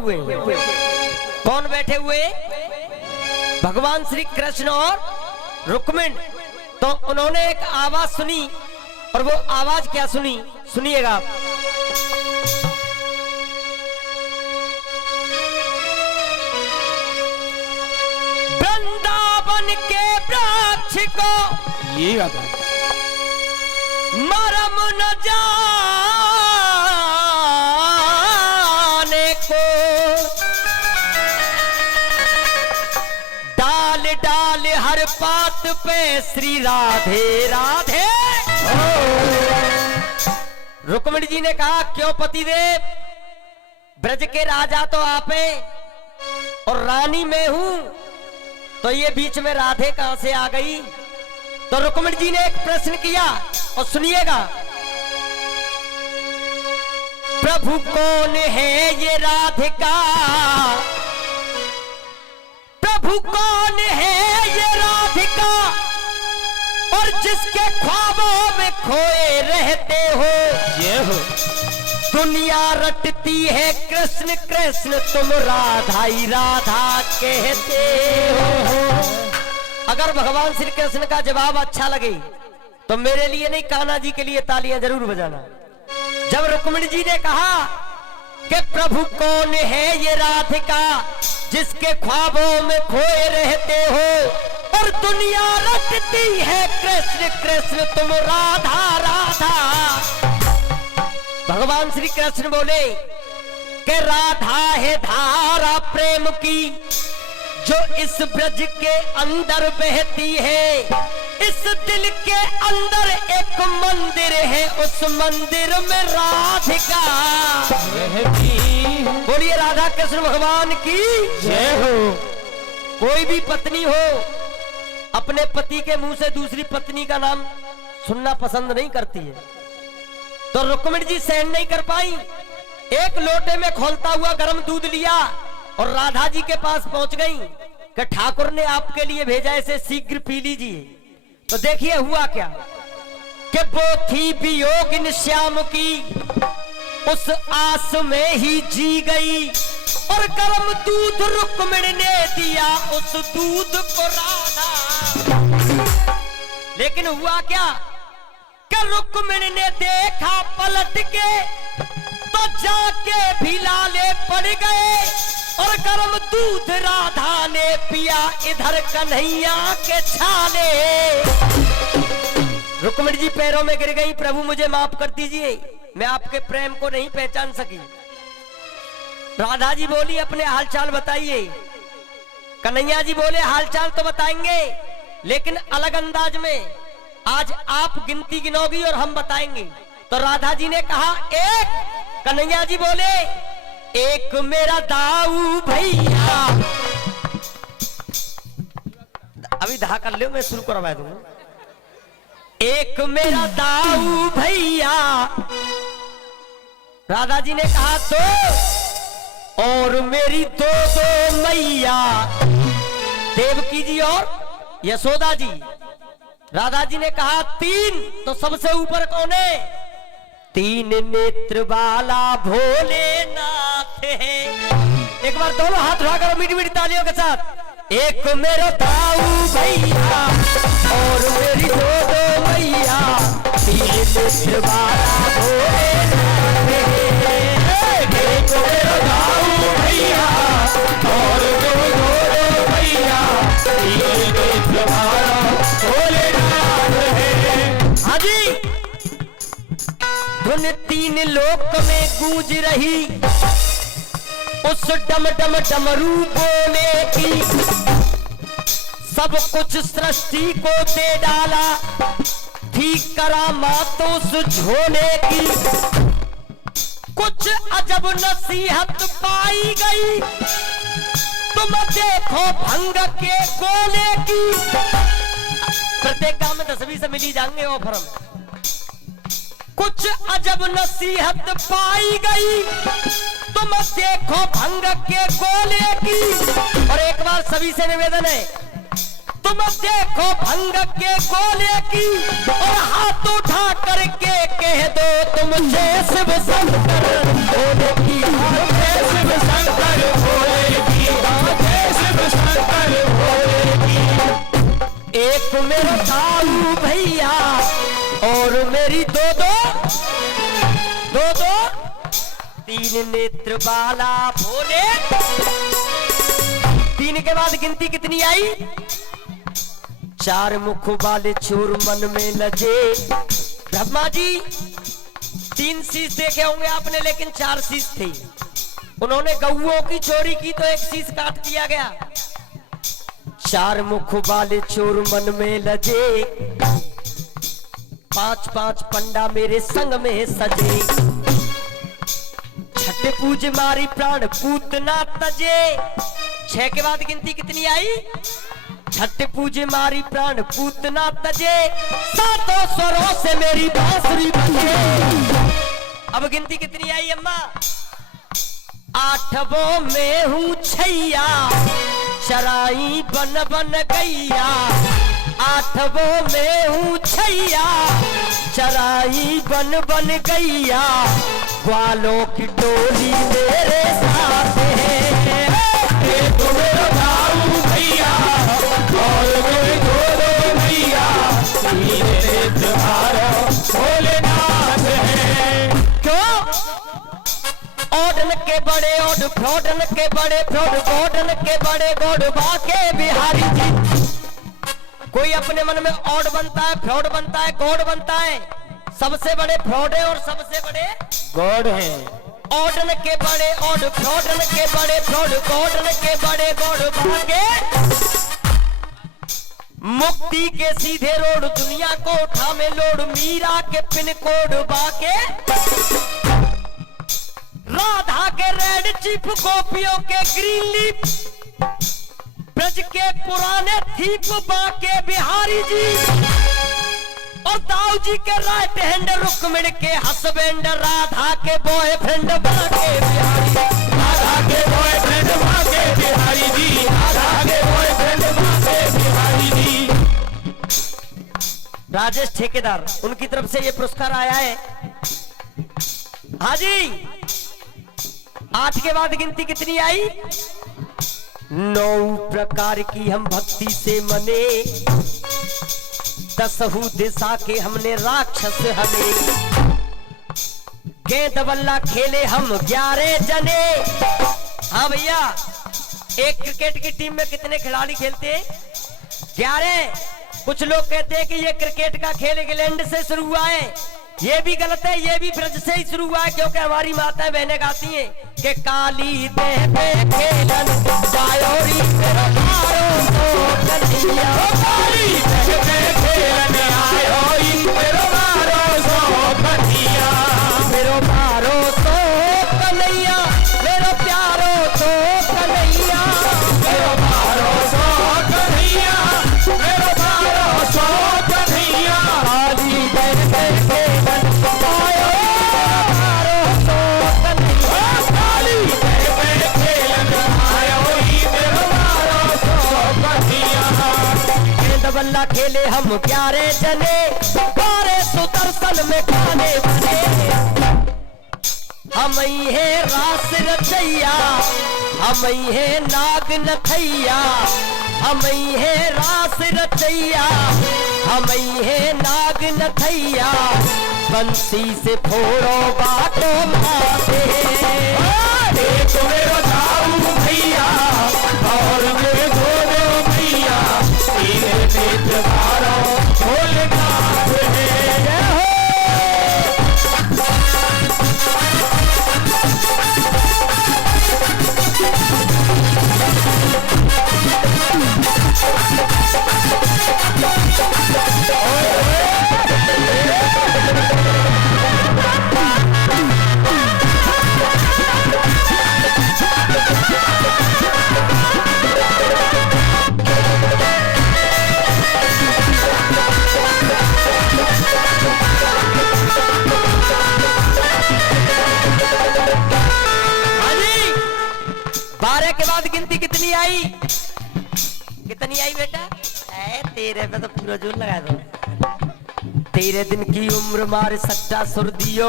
हुए कौन बैठे हुए? भगवान श्री कृष्ण और रुक्मिणी। तो उन्होंने एक आवाज सुनी और वो आवाज क्या सुनी, सुनिएगा आप। वृंदावन के वृक्ष को ये बात है, मरम न जाने को डाल डाल हर बात पे श्री राधे राधे। रुक्मिणी जी ने कहा क्यों पतिदेव, ब्रज के राजा तो आप हैं और रानी मैं हूं, तो ये बीच में राधे कहां से आ गई? तो रुक्मिणी जी ने एक प्रश्न किया और सुनिएगा। प्रभु कौन है ये राधिका, प्रभु कौन है ये राधिका, और जिसके ख्वाबों में खोए रहते हो। ये हो दुनिया रटती है कृष्ण कृष्ण, तुम राधा ही राधा कहते हो। अगर भगवान श्री कृष्ण का जवाब अच्छा लगे तो मेरे लिए नहीं, कान्हा जी के लिए तालियां जरूर बजाना। जब रुक्मिणी जी ने कहा कि प्रभु कौन है ये राधिका, जिसके ख्वाबों में खोए रहते हो, और दुनिया रटती है कृष्ण कृष्ण, तुम राधा राधा। भगवान श्री कृष्ण बोले कि राधा है धारा प्रेम की, जो इस ब्रज के अंदर बहती है। इस दिल के अंदर एक मंदिर है, उस मंदिर में राधिका रहती। बोलिए राधा कृष्ण भगवान की जय हो। कोई भी पत्नी हो अपने पति के मुंह से दूसरी पत्नी का नाम सुनना पसंद नहीं करती है, तो रुक्मिणी जी सहन नहीं कर पाई। एक लोटे में खौलता हुआ गर्म दूध लिया और राधा जी के पास पहुंच गई कि ठाकुर ने आपके लिए भेजा, इसे शीघ्र पी लीजिए। तो देखिए हुआ क्या कि वो थी वियोगिन श्याम की, उस आस में ही जी गई, और गर्म दूध रुक्मिणी ने दिया उस दूध को राधा। लेकिन हुआ क्या कि रुक्मिणी ने देखा पलट के, तो जाके भी लाले पड़ गए, और गर्म दूध राधा ने पिया इधर कन्हैया के छाले। रुक्मिणी जी पैरों में गिर गई, प्रभु मुझे माफ कर दीजिए, मैं आपके प्रेम को नहीं पहचान सकी। राधा जी बोली अपने हालचाल बताइए। कन्हैया जी बोले हालचाल तो बताएंगे, लेकिन अलग अंदाज में। आज आप गिनती गिनोगी और हम बताएंगे। तो राधा जी ने कहा एक, कन्हैया जी बोले एक मेरा दाऊ भैया। अभी धा कर लो, मैं शुरू करवा दूंगा। एक मेरा दाऊ भैया, राधा जी ने कहा दो, और मेरी दो दो मैया, देवकी जी और यशोदा जी। राधा जी ने कहा तीन, तो सबसे ऊपर कौन है? तीन नेत्र वाला भोलेनाथ है। एक बार दोनों हाथ उठाकर मीठी मीठी तालियों के साथ, एक मेरा दाऊ भैया और मेरी दो दो मैया, तीन नेत्र वाला भोलेनाथ है। एक मेरा दाऊ भैया और दो दो भैया, तीन नेत्र वाला भोलेनाथ है। हाँ जी, धुन तीन लोक में गूंज रही, उस डम डम डमरू बोले की, सब कुछ सृष्टि को दे डाला, थी करामातों से झोले की। कुछ अजब नसीहत पाई गई, तुम देखो भंग के गोले की। प्रत्येक गांव में 10-20 से मिली जाएंगे ऑफर में। कुछ अजब नसीहत पाई गई, तुम देखो भंग के गोले की। और एक बार सभी से निवेदन है, तुम देखो भंग के गोले की, और हाथ उठा करके कह दो तुम जय शिव शंकर, बोले की जय शिव शंकर, मेरा दाऊ भैया और मेरी दो दो तीन नेत्र वाला भोले। तीन के बाद गिनती कितनी आई? चार मुख वाले चोर मन में लजे। ब्रह्मा जी 3 शीश देखे होंगे आपने, लेकिन 4 शीश थे। उन्होंने गौओं की चोरी की तो 1 शीश काट दिया गया। चार मुख वाले चोर मन में लजे, 5 पंडा मेरे संग में सजे। छठे पूज मारी प्राण पूतना तजे। 6 के बाद गिनती कितनी आई? छठे पूजे मारी प्राण पूतना तजे, 7 स्वरों से मेरी बांसुरी बजे। अब गिनती कितनी आई अम्मा? 8 में हूँ छैया, चराई बन बन गैया। 8 में हूँ छैया, चराई बन बन गैया। ग्वालों की टोली मेरे साथ है। तो मेरा दाऊ भैया और मेरे दो भैया, तेरे तुम्हारा भोलेनाथ है। क्यों? ओडन के बड़े ओड, फ्रोडन के बड़े फ्रोड, गोडन के बड़े गोड, बाके बिहारी जी। कोई अपने मन में ओड बनता है, फ्रॉड बनता है, गोड बनता है। सबसे बड़े फ्रॉड है और सबसे बड़े गॉड है। ओडन के बड़े ओड, फ्रोडन के बड़े फ्रोड, गोडन के बड़े गोड, बाके मुक्ति के सीधे रोड, दुनिया को उठा में लोड। मीरा के पिन कोड बाके, राधा के रेड चिप, गोपियों के ग्रीन लिप, ब्रज के पुराने थीप बाके बिहारी जी। और दाऊ जी के राइट हैंड रुक्मिण के हस्बैंड, राधा के बॉयफ्रेंड बाके बिहारी। राधा के बॉयफ्रेंड बाके बिहारी जी, राधा के बॉयफ्रेंड बाके बिहारी जी। राजेश ठेकेदार, उनकी तरफ से ये पुरस्कार आया है। हाजी 8 के बाद गिनती कितनी आई? 9 प्रकार की हम भक्ति से मने, 10 दिशा के हमने राक्षस हमें। गेंद बल्ला खेले हम 11 जने। हाँ भैया, एक क्रिकेट की टीम में कितने खिलाड़ी खेलते हैं? 11। कुछ लोग कहते हैं कि ये क्रिकेट का खेल इंग्लैंड से शुरू हुआ है। ये भी गलत है, ये भी ब्रज से ही शुरू हुआ है, क्योंकि हमारी माताएं बहनें गाती हैं कि काली देह पे खेलन जायोरी तेरा मारो तो कन्हैया। काली देह पे खेलन आयोरी तेरा मारो सो कन्हैया। मेरो मारो तो कन्हैया, मेरो प्यारो तो कन्हैया। मेरो मारो सो कन्हैया, मेरो मारो सो कन्हैया। काली देह पे खेलन आयो मारो तो कन्हैया। काली देह पे खेलन आयोरी तेरा मारो सो कन्हैया। गेंद बल्ला खेले हम 11 जने, 12 सुदर्शन में खाने बने। हम ही है रास रचैया, हम ही है नाग नथैया। हम ही है रास रचैया, हम ही है नाग नथैया। बंसी से फोड़ो बाटो मारे। एक मेरा दाऊ भैया और मेरे दो भैया, तीन नेत्र वाला भोलेनाथ है। जय हो। हाँ जी, 12 के बाद गिनती कितनी आई? कितनी आई बेटा? तेरे पे तो पूरा जोर लगा दो। 13 दिन की उम्र मारे सट्टा सुर दियो।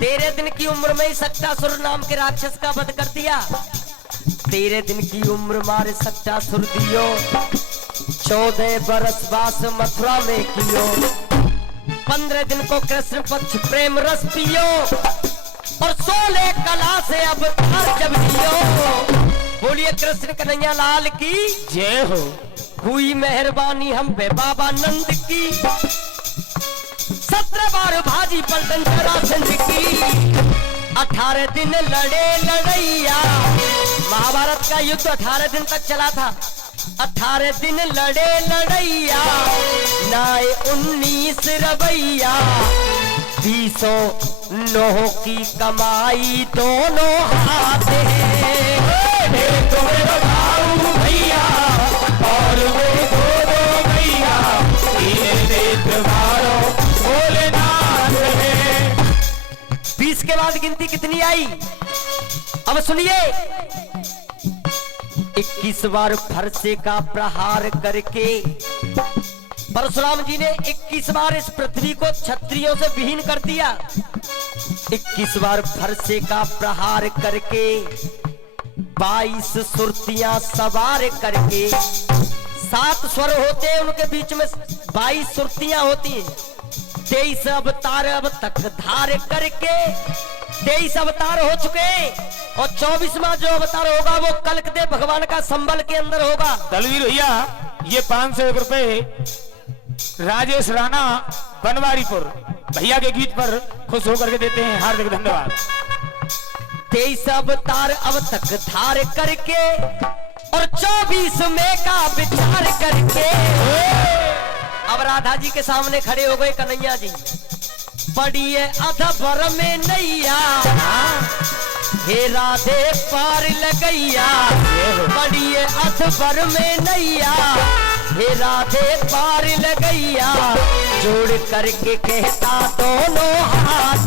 13 दिन की उम्र में ही सट्टा सुर नाम के राक्षस का वध कर दिया। 13 दिन की उम्र मारे सट्टा सुर दियो। 14 बरस वास मथुरा में कियो, 15 दिन को कृष्ण पक्ष प्रेम रस पियो, और 16 कला से अवतार जब लियो। बोलिए कृष्ण कन्हैया लाल की जय हो। हुई मेहरबानी हम पे बाबा नंद की, 17 बार भाजी पलटन जरासंध की, 18 दिन लड़े लड़ैया। महाभारत का युद्ध 18 दिन तक चला था। 18 दिन लड़े लड़ैया, नाए 19 रवैया, 209 की कमाई दोनों हाथ हैं। एक तो मेरा भाऊ भैया और वो दो भैया, तीन नेत्र वालों भोलेनाथ है। 20 के बाद गिनती कितनी आई? अब सुनिए। 21 बार फरसे का प्रहार करके परशुराम जी ने 21 बार इस पृथ्वी को क्षत्रियों से विहीन कर दिया। 21 बार फरसे का प्रहार करके 22 सुरतियां सवार करके, 7 स्वर होते हैं उनके बीच में 22 सुरतियां होती हैं। 23 अवतार अब तक धार करके 23 अवतार हो चुके, और 24वां जो अवतार होगा वो कलकदे भगवान का संबल के अंदर होगा। दलवीर भैया ये 501 रुपए राजेश राणा बनवारीपुर भैया के गीत पर खुश होकर के देते हैं, हार्दिक धन्यवाद। 23 अवतार अब तक धार करके, और 24 में का विचार करके अब राधा जी के सामने खड़े हो गए कन्हैया जी। पड़िए अधबर में नैया, हे राधे पार लगैया। पड़िए अधबर में नैया, हे राधे पार लगैया। जोड़ करके कहता दोनों हाथ